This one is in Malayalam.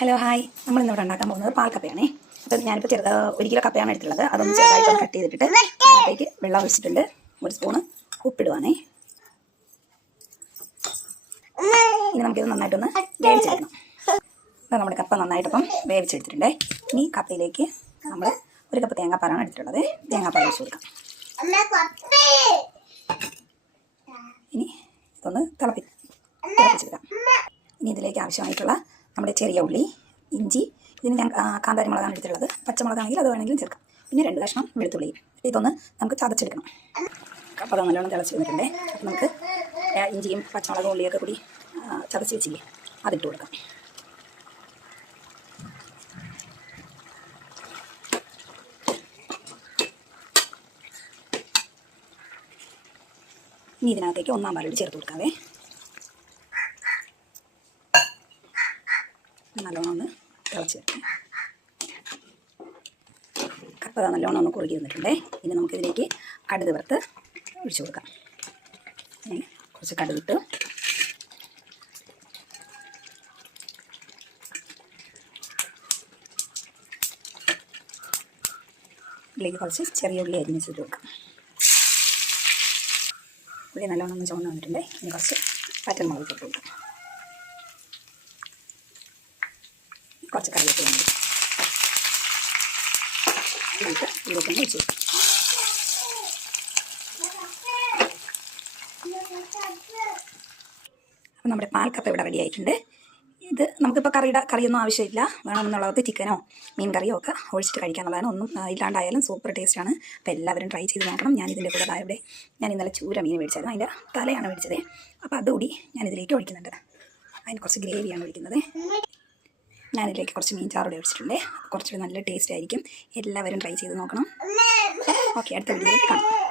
ഹലോ ഹായ്, നമ്മളിന്നിവിടെ ഉണ്ടാക്കാൻ പോകുന്നത് പാൽക്കപ്പയാണേ. അപ്പം ഞാനിപ്പോൾ 1 കിലോ കപ്പയാണ് എടുത്തുള്ളത്. അതൊന്ന് ചെറുതായിട്ടൊന്ന് കട്ട് ചെയ്തിട്ട് അതിലേക്ക് വെള്ളം ഒഴിച്ചിട്ടുണ്ട്. 1 സ്പൂണ് ഉപ്പിടുവാണേ. ഇനി നമുക്കിത് നന്നായിട്ടൊന്ന് വേവിച്ചെടുക്കണം. അപ്പോൾ നമ്മുടെ കപ്പ നന്നായിട്ടപ്പം വേവിച്ചെടുത്തിട്ടുണ്ടേ. ഇനി കപ്പയിലേക്ക് നമ്മൾ 1 കപ്പ് തേങ്ങാപ്പാലാണ് എടുത്തിട്ടുള്ളത്. തേങ്ങാപ്പാൽ ഒഴിച്ച് കൊടുക്കാം. ഇനി ഇതൊന്ന് തിളപ്പിച്ചെടുക്കാം. ഇനി ഇതിലേക്ക് ആവശ്യമായിട്ടുള്ള നമ്മുടെ ചെറിയ ഉള്ളി, ഇഞ്ചി, ഇതിന് ഞാൻ കാന്താരി മുളകാണ് എടുത്തിട്ടുള്ളത്. പച്ചമുളകാണെങ്കിൽ അത് വേണമെങ്കിലും ചേർക്കാം. പിന്നെ 2 കഷ്ണം വെളുത്തുള്ളി. ഇതൊന്ന് നമുക്ക് ചതച്ചെടുക്കണം. കപ്പ നല്ലോണം തിളച്ച് വന്നിട്ടുണ്ട്. അപ്പം നമുക്ക് ഇഞ്ചിയും പച്ചമുളകും ഉള്ളിയൊക്കെ കൂടി ചതച്ച് വെച്ചില്ലേ, അതിട്ട് കൊടുക്കാം. ഇനി ഇതിനകത്തേക്ക് 1/4 പാൽ ചേർത്ത് കൊടുക്കാവേ. നല്ലോണം ഒന്ന് തിളച്ച് വരണം. കപ്പ നല്ലോണം ഒന്ന് കുറുകി വന്നിട്ടുണ്ടേ. ഇനി നമുക്കിതിലേക്ക് കടുക് വറുത്ത് ഒഴിച്ചു കൊടുക്കാം. കുറച്ച് കടുകിട്ട് ഇതിലേക്ക് കുറച്ച് ചെറിയ ഉള്ളി അരിഞ്ഞ് വെച്ചിട്ട് കൊടുക്കാം. ഉള്ളി നല്ലോണം ഒന്ന് ചുവന്ന് വന്നിട്ടുണ്ട്. ഇനി കുറച്ച് പച്ചമുളക് ഇട്ട് കൊടുക്കാം. കുറച്ച് കറിവേപ്പില മതി. നമുക്ക് ഇതിലേക്ക് ഒഴിച്ചു കൊടുക്കാം. അപ്പം നമ്മുടെ പാൽക്കപ്പ ഇവിടെ റെഡി ആയിട്ടുണ്ട്. ഇത് നമുക്കിപ്പോൾ കറിയൊന്നും ആവശ്യമില്ല. വേണമെന്നുള്ളവർക്ക് ചിക്കനോ മീൻ കറിയോ ഒക്കെ ഒഴിച്ചിട്ട് കഴിക്കാനുള്ളതാണ്. ഒന്നും ഇല്ലാണ്ടായാലും സൂപ്പർ ടേസ്റ്റാണ്. അപ്പോൾ എല്ലാവരും ട്രൈ ചെയ്ത് നോക്കണം. ഞാനിതിൻ്റെ കൂടെ ഇവിടെ ഞാൻ ഇന്നലെ ചൂര മീൻ മേടിച്ചായിരുന്നു. അതിൻ്റെ തലയാണ് മേടിച്ചത്. അപ്പോൾ അതുകൂടി ഞാനിതിലേക്ക് ഒഴിക്കുന്നുണ്ട്. അതിന് കുറച്ച് ഗ്രേവിയാണ് ഒഴിക്കുന്നത്. ഞാനിതിലേക്ക് കുറച്ച് മീൻ ചാറോടെ ഒഴിച്ചിട്ടുണ്ട്. കുറച്ചുകൂടി നല്ല ടേസ്റ്റ് ആയിരിക്കും. എല്ലാവരും ട്രൈ ചെയ്ത് നോക്കണം. ഓക്കെ, അടുത്ത വീഡിയോയിൽ കാണാം.